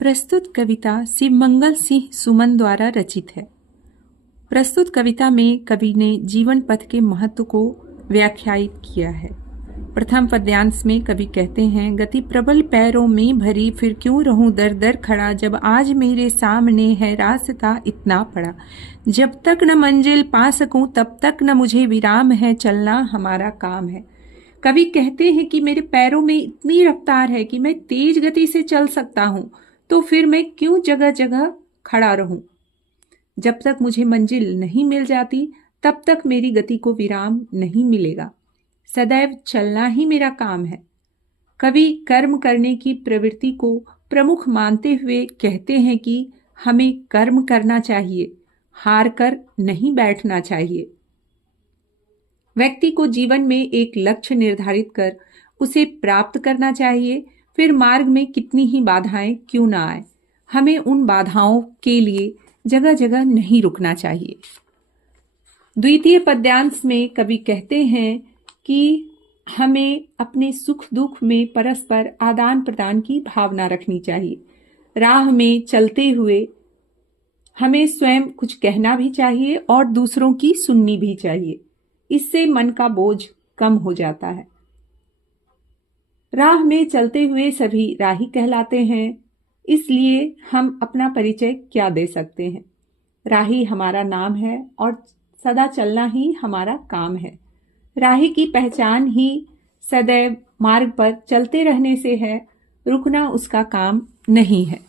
प्रस्तुत कविता शिवमंगल सिंह सुमन द्वारा रचित है। प्रस्तुत कविता में कवि ने जीवन पथ के महत्व को व्याख्यायित किया है। प्रथम पद्यांश में कवि कहते हैं, गति प्रबल पैरों में भरी, फिर क्यों रहूं दर दर खड़ा, जब आज मेरे सामने है रास्ता इतना पड़ा। जब तक न मंजिल पा सकूं तब तक न मुझे विराम है, चलना हमारा काम है। कवि कहते हैं कि मेरे पैरों में इतनी रफ्तार है कि मैं तेज गति से चल सकता हूं, तो फिर मैं क्यों जगह जगह खड़ा रहूं। जब तक मुझे मंजिल नहीं मिल जाती तब तक मेरी गति को विराम नहीं मिलेगा। सदैव चलना ही मेरा काम है। कवि कर्म करने की प्रवृत्ति को प्रमुख मानते हुए कहते हैं कि हमें कर्म करना चाहिए, हार कर नहीं बैठना चाहिए। व्यक्ति को जीवन में एक लक्ष्य निर्धारित कर उसे प्राप्त करना चाहिए, फिर मार्ग में कितनी ही बाधाएं क्यों ना आए, हमें उन बाधाओं के लिए जगह जगह नहीं रुकना चाहिए। द्वितीय पद्यांश में कवि कहते हैं कि हमें अपने सुख दुख में परस्पर आदान प्रदान की भावना रखनी चाहिए। राह में चलते हुए हमें स्वयं कुछ कहना भी चाहिए और दूसरों की सुननी भी चाहिए। इससे मन का बोझ कम हो जाता है। राह में चलते हुए सभी राही कहलाते हैं, इसलिए हम अपना परिचय क्या दे सकते हैं। राही हमारा नाम है और सदा चलना ही हमारा काम है। राही की पहचान ही सदैव मार्ग पर चलते रहने से है, रुकना उसका काम नहीं है।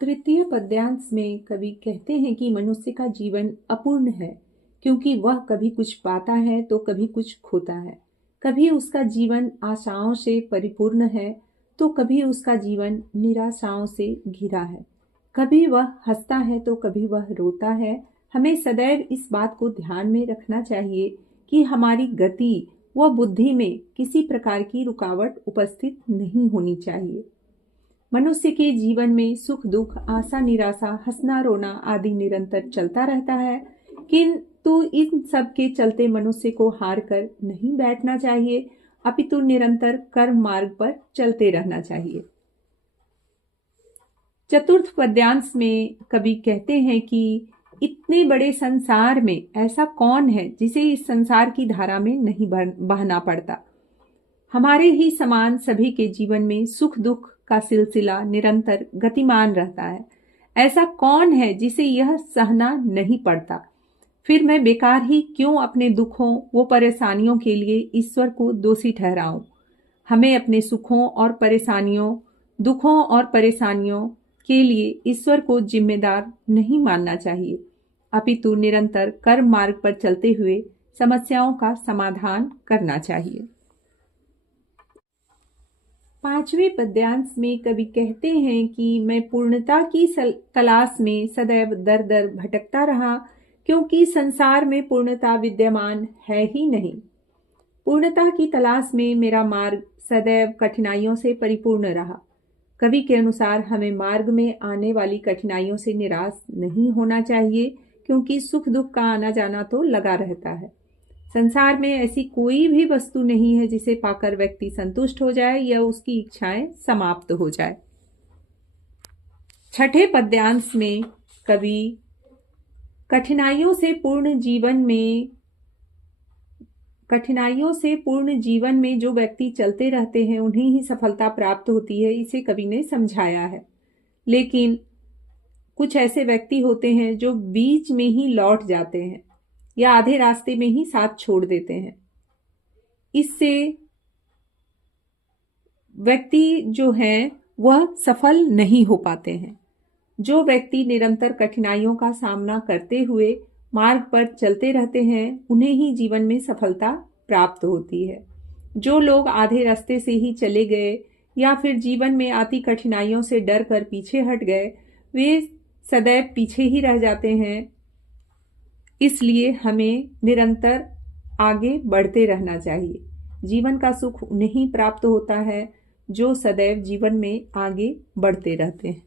तृतीय पद्यांश में कवि कहते हैं कि मनुष्य का जीवन अपूर्ण है, क्योंकि वह कभी कुछ पाता है तो कभी कुछ खोता है। कभी उसका जीवन आशाओं से परिपूर्ण है तो कभी उसका जीवन निराशाओं से घिरा है। कभी वह हंसता है तो कभी वह रोता है। हमें सदैव इस बात को ध्यान में रखना चाहिए कि हमारी गति व बुद्धि में किसी प्रकार की रुकावट उपस्थित नहीं होनी चाहिए। मनुष्य के जीवन में सुख दुख, आशा निराशा, हंसना रोना आदि निरंतर चलता रहता है, किंतु इन सब के चलते मनुष्य को हार कर नहीं बैठना चाहिए, अपितु निरंतर कर्म मार्ग पर चलते रहना चाहिए। चतुर्थ पद्यांश में कवि कहते हैं कि इतने बड़े संसार में ऐसा कौन है जिसे इस संसार की धारा में नहीं बहना पड़ता। हमारे ही समान सभी के जीवन में सुख दुख का सिलसिला निरंतर गतिमान रहता है। ऐसा कौन है जिसे यह सहना नहीं पड़ता। फिर मैं बेकार ही क्यों अपने दुखों व परेशानियों के लिए ईश्वर को दोषी ठहराऊं। हमें अपने सुखों और परेशानियों, दुखों और परेशानियों के लिए ईश्वर को जिम्मेदार नहीं मानना चाहिए, अपितु निरंतर कर्म मार्ग पर चलते हुए समस्याओं का समाधान करना चाहिए। पांचवें पद्यांश में कवि कहते हैं कि मैं पूर्णता की तलाश में सदैव दर दर भटकता रहा, क्योंकि संसार में पूर्णता विद्यमान है ही नहीं। पूर्णता की तलाश में मेरा मार्ग सदैव कठिनाइयों से परिपूर्ण रहा। कवि के अनुसार हमें मार्ग में आने वाली कठिनाइयों से निराश नहीं होना चाहिए, क्योंकि सुख दुख का आना जाना तो लगा रहता है। संसार में ऐसी कोई भी वस्तु नहीं है जिसे पाकर व्यक्ति संतुष्ट हो जाए या उसकी इच्छाएं समाप्त हो जाए। छठे पद्यांश में कवि कठिनाइयों से पूर्ण जीवन में जो व्यक्ति चलते रहते हैं उन्हें ही सफलता प्राप्त होती है, इसे कवि ने समझाया है। लेकिन कुछ ऐसे व्यक्ति होते हैं जो बीच में ही लौट जाते हैं या आधे रास्ते में ही साथ छोड़ देते हैं। इससे व्यक्ति जो है वह सफल नहीं हो पाते हैं। जो व्यक्ति निरंतर कठिनाइयों का सामना करते हुए मार्ग पर चलते रहते हैं उन्हें ही जीवन में सफलता प्राप्त होती है। जो लोग आधे रास्ते से ही चले गए या फिर जीवन में आती कठिनाइयों से डर कर पीछे हट गए, वे सदैव पीछे ही रह जाते हैं। इसलिए हमें निरंतर आगे बढ़ते रहना चाहिए। जीवन का सुख उन्हें ही प्राप्त होता है जो सदैव जीवन में आगे बढ़ते रहते हैं।